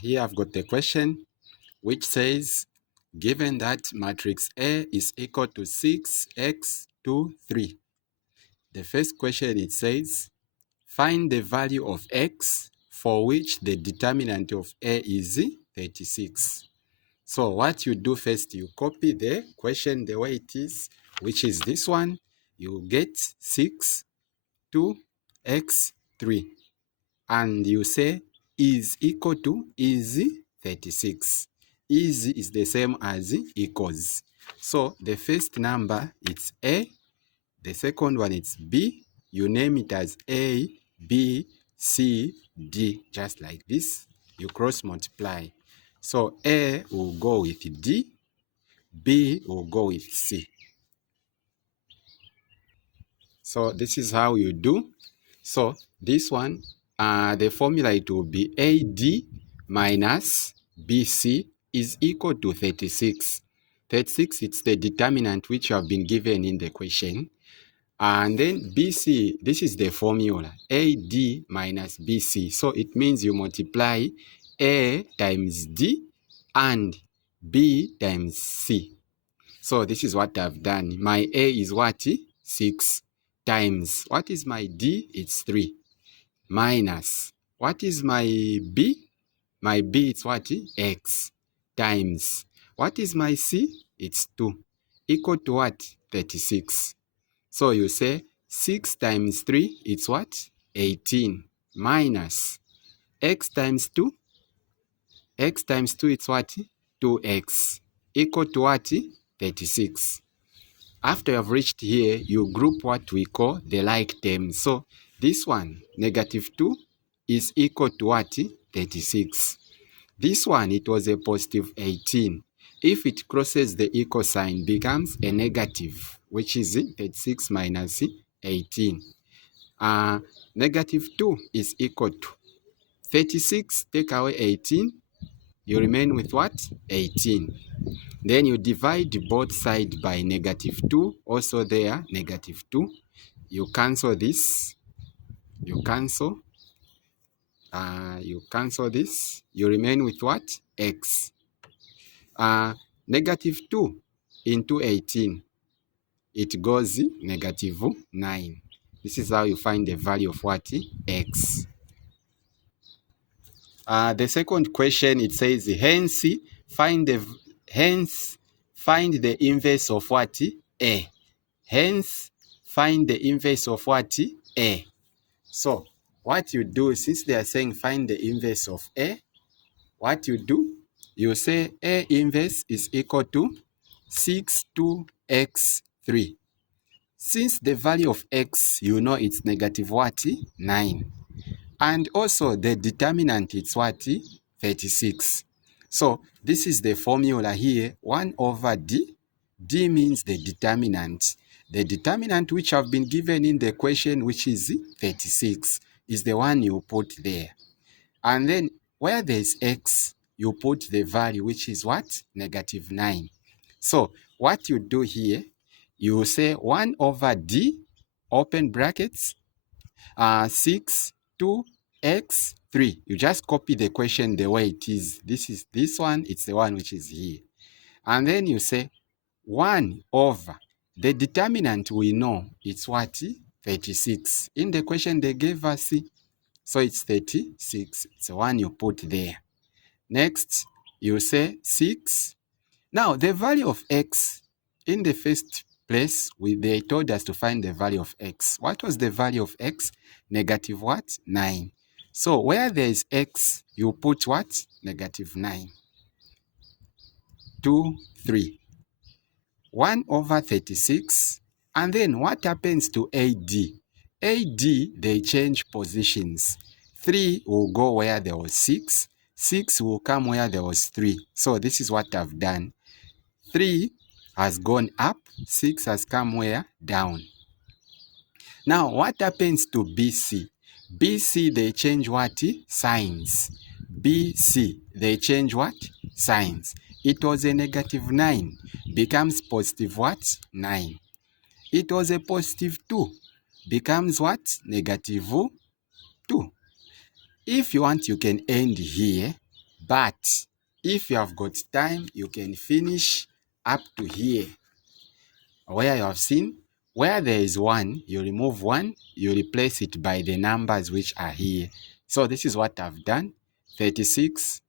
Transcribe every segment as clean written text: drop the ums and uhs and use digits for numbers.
Here I've got the question which says, given that matrix A is equal to 6x 2, 3. The first question it says, find the value of x for which the determinant of A is 36. So what you do first, you copy the question the way it is, which is this one. You get 6, 2, x, 3. And you say is equal to is 36. Is the same as equals. So the first number it's A, the second one it's B. You name it as A, B, C, D, just like this. You cross multiply. So A will go with D, B will go with C. So this is how you do. So this one, the formula it will be AD minus BC is equal to 36. 36, it's the determinant which you have been given in the question. And then BC, this is the formula, AD minus BC. So it means you multiply A times D and B times C. So this is what I've done. My A is what? 6 times. What is my D? It's 3. Minus. What is my B? My B it's what? X. Times. What is my C? It's 2. Equal to what? 36. So you say 6 times 3, it's what? 18. Minus. X times 2. X times 2, it's what? 2x. Equal to what? 36. After you have reached here, you group what we call the like terms. So this one, negative 2, is equal to what? 36. This one, it was a positive 18. If it crosses the equal sign, becomes a negative, which is 36 minus 18. Negative 2 is equal to 36, take away 18, you remain with what? 18. Then you divide both sides by negative 2, also there, negative 2. You cancel this, you cancel this, you remain with what? X. Negative 2 into 18, it goes negative 9. This is how you find the value of what? X. The second question, it says, hence find the inverse of what? A. Hence, find the inverse of what? A. So, what you do, since they are saying find the inverse of A, what you do, you say A inverse is equal to 6 to x 3. Since the value of x, you know it's negative what? 9. And also the determinant, it's what? 36. So this is the formula here, 1 over D. D means the determinant. The determinant which have been given in the question, which is 36, is the one you put there. And then where there is x, you put the value, which is what? Negative 9. So what you do here, you say 1 over D, open brackets, 6 to x 3. You just copy the question the way it is. This is this one, it's the one which is here. And then you say 1 over the determinant, we know it's what? 36. In the question they gave us, so it's 36. It's the one you put there. Next, you say 6. Now, the value of x, in the first place, they told us to find the value of x. What was the value of x? Negative what? 9. So, where there is x, you put what? Negative 9. 2, 3. 1 over 36. And then what happens to AD? AD, they change positions. 3 will go where there was 6. 6 will come where there was 3. So this is what I've done. 3 has gone up. 6 has come where? Down. Now, what happens to BC? BC, they change what? Signs. BC, they change what? Signs. It was a negative 9, becomes positive what? 9. It was a positive 2, becomes what? Negative 2. If you want, you can end here. But if you have got time, you can finish up to here, where you have seen, where there is 1, you remove 1, you replace it by the numbers which are here. So this is what I've done. 36,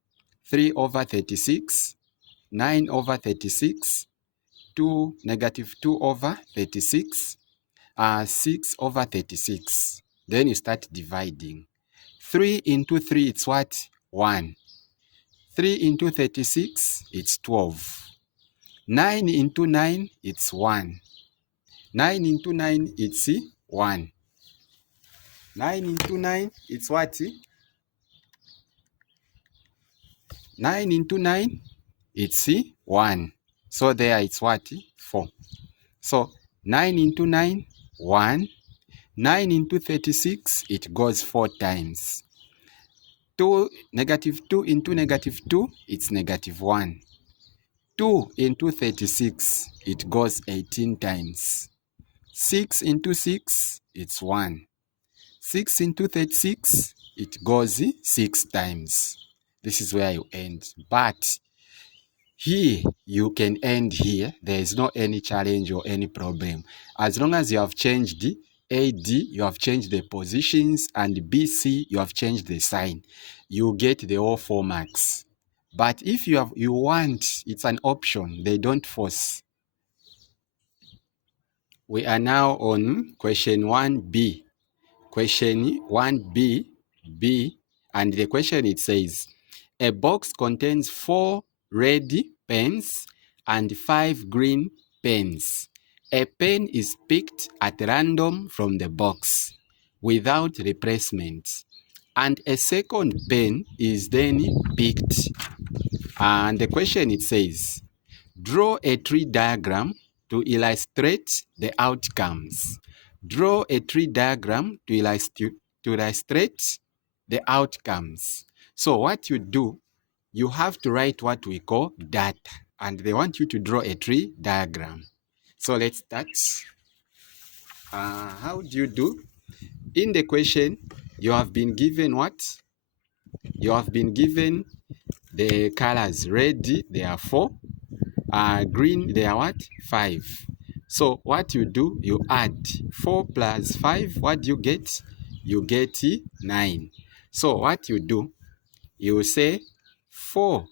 3 over 36, 9 over 36, 2, negative 2 over 36, 6 over 36. Then you start dividing. 3 into 3, it's what? 1. 3 into 36, it's 12. 9 into 9, it's 1. 9 into 9, it's 1. 9 into 9, it's what? 9 into 9, it's 1. So there it's what? 4. So 9 into 9, 1. 9 into 36, it goes 4 times. 2, negative 2 into negative 2, it's negative 1. 2 into 36, it goes 18 times. 6 into 6, it's 1. 6 into 36, it goes 6 times. This is where you end. But here, you can end here. There is no any challenge or any problem. As long as you have changed AD, you have changed the positions, and BC, you have changed the sign, you get the all 4 marks. But if you want, it's an option. They don't force. We are now on question 1B. Question 1B, B, and the question it says, a box contains 4 red pens and 5 green pens. A pen is picked at random from the box without replacement, and a second pen is then picked. And the question it says, draw a tree diagram to illustrate the outcomes. Draw a tree diagram to illustrate the outcomes. So what you do, you have to write what we call data, and they want you to draw a tree diagram. So let's start. How do you do? In the question, you have been given what? You have been given the colors. Red, there are 4. Green, they are what? 5. So what you do, you add 4 plus 5. What do you get? You get 9. So what you do, you say 4.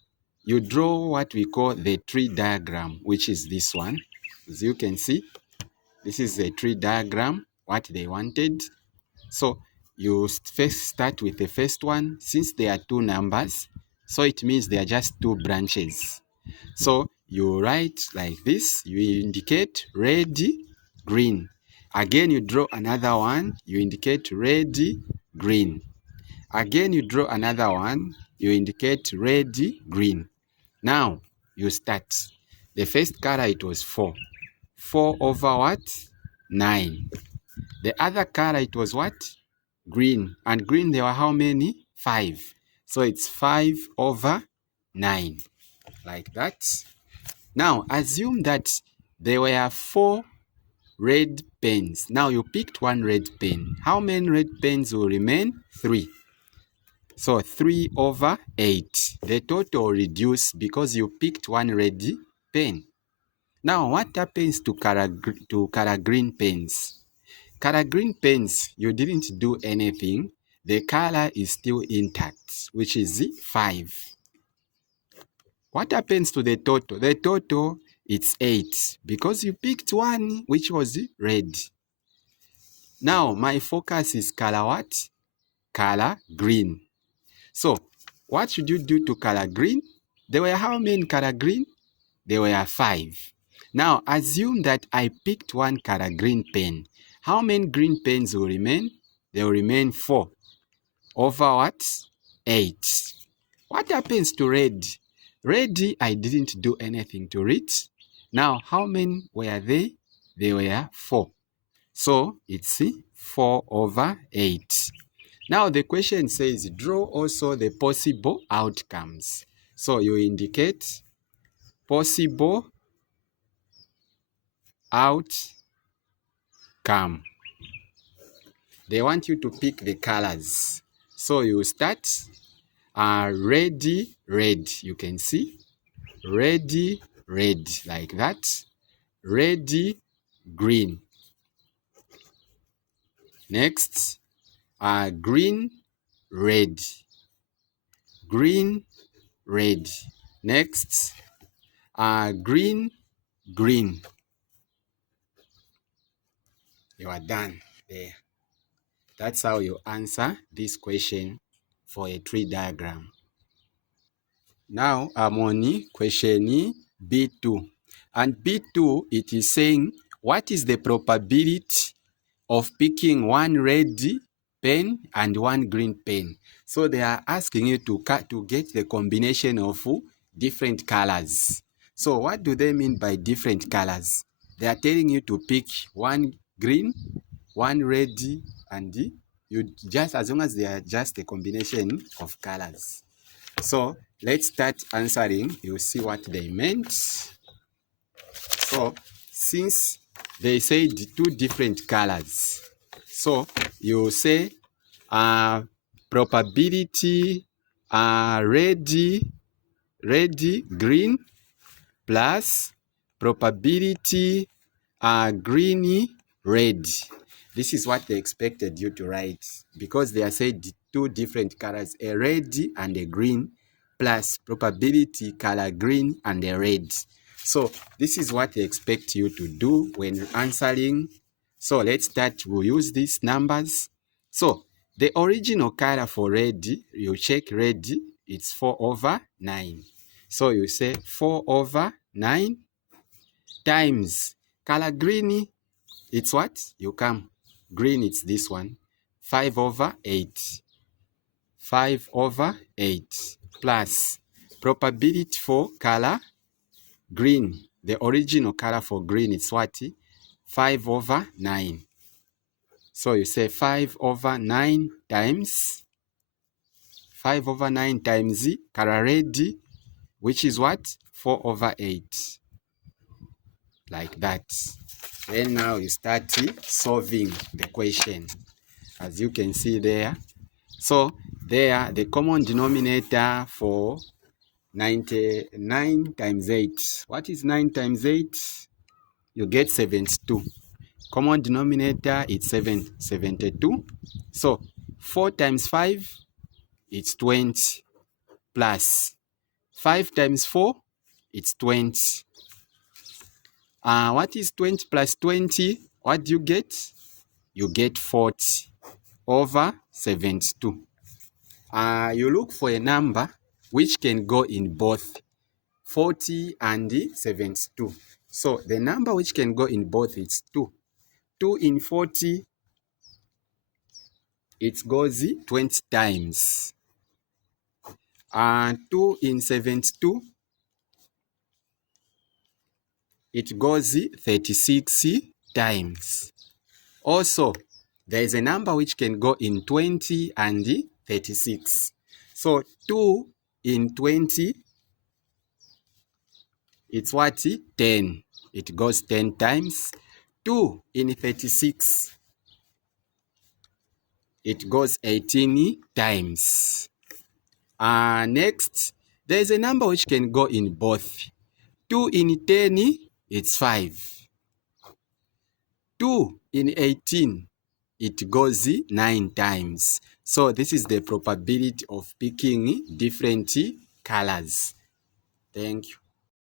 You draw what we call the tree diagram, which is this one. As you can see, this is the tree diagram, what they wanted. So you first start with the first one. Since there are 2 numbers, so it means there are just 2 branches. So you write like this, you indicate red, green. Again, you draw another one, you indicate red, green. Again, you draw another one, you indicate red, green. Now, you start. The first color, it was 4. 4 over what? 9. The other color, it was what? Green. And green, there were how many? 5. So it's 5 over 9. Like that. Now, assume that there were 4 red pens. Now, you picked 1 red pen. How many red pens will remain? 3. So, 3 over 8. The total will reduce because you picked 1 red pen. Now, what happens to color green pens? Color green pens, you didn't do anything. The color is still intact, which is 5. What happens to the total? The total, it's 8 because you picked 1 which was red. Now, my focus is color what? Color green. So, what should you do to color green? There were how many color green? There were 5. Now, assume that I picked 1 color green pen. How many green pens will remain? They will remain 4 over what? 8. What happens to red? Red, I didn't do anything to it. Now, how many were they? They were 4. So, it's 4 over 8. Now, the question says, draw also the possible outcomes. So, you indicate possible outcome. They want you to pick the colors. So, you start. red, red. You can see red, red, like that. Red, green. Next, green, red. Green, red. Next, green, green. You are done there. That's how you answer this question for a tree diagram. Now I'm on question B2. And B2, it is saying, what is the probability of picking one red pen and one green pen? So they are asking you to get the combination of different colors. So what do they mean by different colors? They are telling you to pick one green, one red, and you just, as long as they are just a combination of colors. So let's start answering. You'll see what they meant. So since they said two different colors, so you say probability red, green plus probability green, red. This is what they expected you to write, because they are said two different colors, a red and a green, plus probability color green and a red. So this is what they expect you to do when answering. So let's start. We'll use these numbers. So the original color for red, you check red, it's 4/9. So you say 4/9 times color green, it's what? You come green, it's this one, 5/8. 5/8 plus probability for color green. The original color for green, it's what? 5/9. So you say 5/9 times 5/9 times color red, which is what? 4/8. Like that. Then now you start solving the question, as you can see there. So there, the common denominator for 99 times 8. What is 9 times 8? You get 72. Common denominator is 72. So 4 times 5, it's 20. Plus 5 times 4, it's 20. What is 20 plus 20? What do you get? You get 40/72. You look for a number which can go in both 40 and 72. So the number which can go in both is 2. 2 in 40, it goes 20 times. 2 in 72, it goes 36 times. Also, there is a number which can go in 20 and 36. So 2 in 20, it's what? 10. It goes 10 times. 2 in 36, it goes 18 times. Next, there is a number which can go in both. 2 in 10, it's 5. 2 in 18, it goes 9 times. So this is the probability of picking different colors. Thank you.